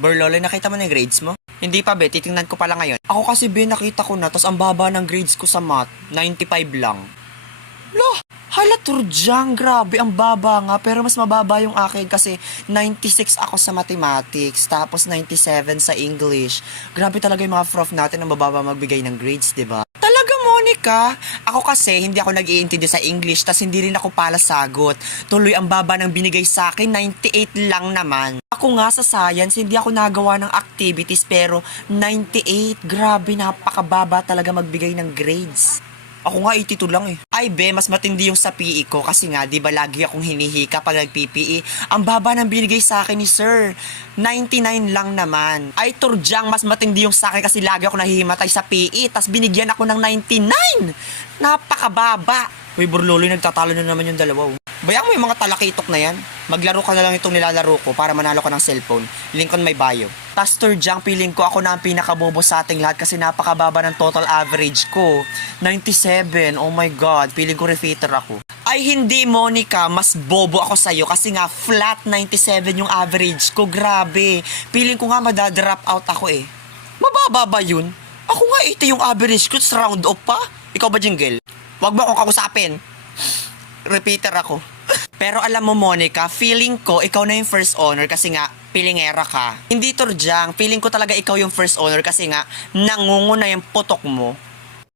Borlolo, nakita mo na yung grades mo? Hindi pa, be. Titingnan ko pala ngayon. Ako kasi, be, nakita ko na. Tapos ang baba ng grades ko sa math, 95 lang. Lah, hala Turjang, grabe, ang baba nga. Pero mas mababa yung akin kasi 96 ako sa mathematics. Tapos 97 sa English. Grabe talaga yung mga prof natin ang mababa magbigay ng grades, diba? Talaga, Monica? Ako kasi, hindi ako nag-iintindi sa English, tas hindi rin ako pala sagot. Tuloy ang baba ng binigay sa akin, 98 lang naman. Ako nga sa science, hindi ako nagawa ng activities, pero 98, grabe, napakababa talaga magbigay ng grades. Ako nga 82 lang eh. Ay be, mas matindi yung sa PE ko kasi nga, di ba lagi akong hinihika pag nag-PPE. Ang baba ng binigay sa akin ni sir, 99 lang naman. Ay Turjang, mas matindi yung sa akin kasi lagi ako nahihimatay sa PE, tas binigyan ako ng 99. Napakababa. Uy, Burloloy, nagtatalo na naman yung dalawa. Bayang mo yung mga talakitok na yan. Maglaro ka na lang itong nilalaro ko para manalo ka ng cellphone. Link on my bio. Pastor Jang, feeling ko ako na ang pinakabobo sa ating lahat kasi napakababa ng total average ko. 97, oh my god, feeling ko repeater ako. Ay hindi, Monica, mas bobo ako sa'yo kasi nga flat 97 yung average ko, grabe. Feeling ko nga madadrop out ako eh. Mababa ba yun? Ako nga 80 yung average ko, round off pa. Ikaw ba, Jingle? Wag mo akong kausapin. Repeater ako. Pero alam mo, Monica, feeling ko ikaw na yung first honor kasi nga pilingera ka. Hindi Turjang, feeling ko talaga ikaw yung first honor kasi nga nangunguna yung putok mo.